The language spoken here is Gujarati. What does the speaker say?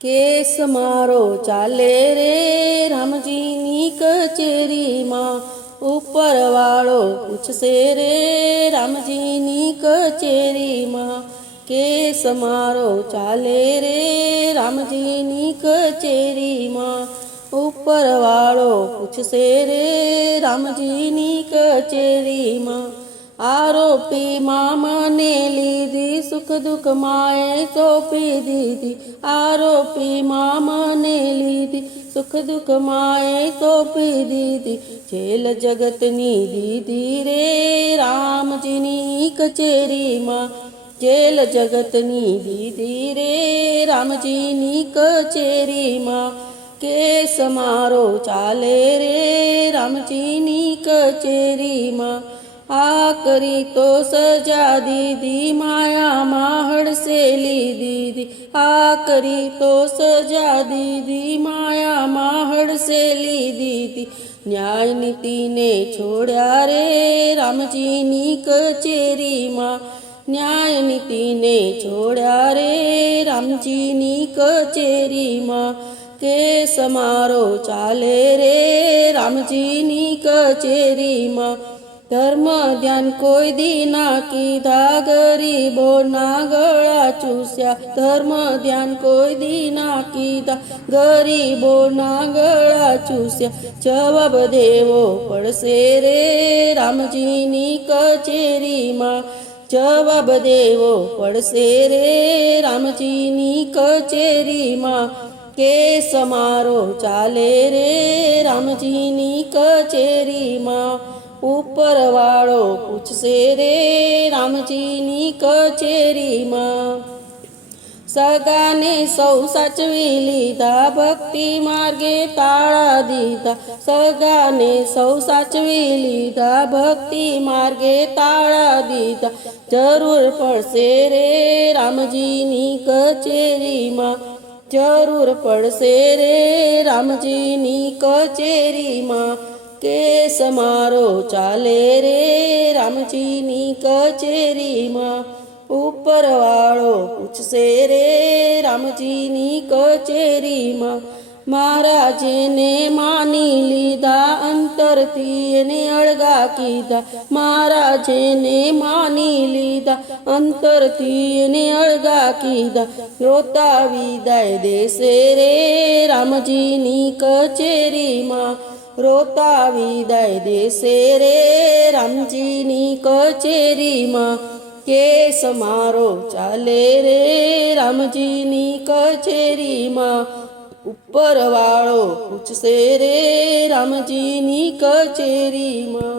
કેસ મારો ચાલે રે રામજીની કચેરીમાં, ઉપરવાળો પૂછશે રે રામજીની કચેરીમાં. કેસ મારો ચાલે રે રામજીની કચેરીમાં, ઉપરવાળો પૂછશે રે રામજીની કચેરીમાં. આરોપીમાં મને લીધી, સુખ દુઃખ માએ સોંપી દીધી. આરોપીમાં મને લીધી, સુખ દુઃખ માએ સોંપી દીધી. જેલ જગતની દીધી રે રામજીની કચેરીમાં, જેલ જગતની દીધી રે રામજીની કચેરીમાં. કેસ મારો ચાલે રે રામજીની કચેરીમાં. આ કરી તો સજા દીધી, માયામાં હડસેલી દીધી. આ કરી તો સજા દીધી, માયામાં હડસેલી દીધી. ન્યાય નીતિને છોડ્યા રે રામજીની કચેરીમાં, ન્યાય નીતિને છોડ્યા રે રામજીની કચેરીમાં. કેસ મારો ચાલે રે રામજીની કચેરીમાં. ધર્મ ધ્યાન કોઈ દી ના કીધા, ગરીબોના ગળા ચૂસ્યા. ધર્મ ધ્યાન કોઈ દી ના કીધા, ગરીબોના ગળા ચૂસ્યા. જવાબ દેવો પડશે રે રામજીની કચેરીમાં, જવાબ દેવો પડશે રે રામજીની કચેરીમાં. કેસ મારો ચાલે રે રામજીની કચેરીમાં, ઉપરવાળો પૂછશે રે રામજીની કચેરીમાં. સગાને સૌ સાચવી લીધા, ભક્તિ માર્ગે તાળા દીધા. સગાને સૌ સાચવી લીધા, ભક્તિ માર્ગે તાળા દીધા. જરૂર પડશે રે રામજીની કચેરીમાં, જરૂર પડશે રે રામજીની કચેરીમાં. કેસ મારો ચાલે રે રામજીની કચેરીમાં, ઉપરવાળો પૂછશે રે રામજીની કચેરીમાં. મહારાજને માની લીધા, અંતરથી એને અળગા કીધા. મહારાજને માની લીધા, અંતરથી એને અળગા કીધા. રોતા વિદાય દેશે રે રામજીની કચેરીમાં, રોતા વિદાય દેશે રે રામજીની કચેરીમાં. કેસ મારો ચાલે રે રામજીની કચેરીમાં, ઉપરવાળો પૂછશે રે રામજીની કચેરીમાં.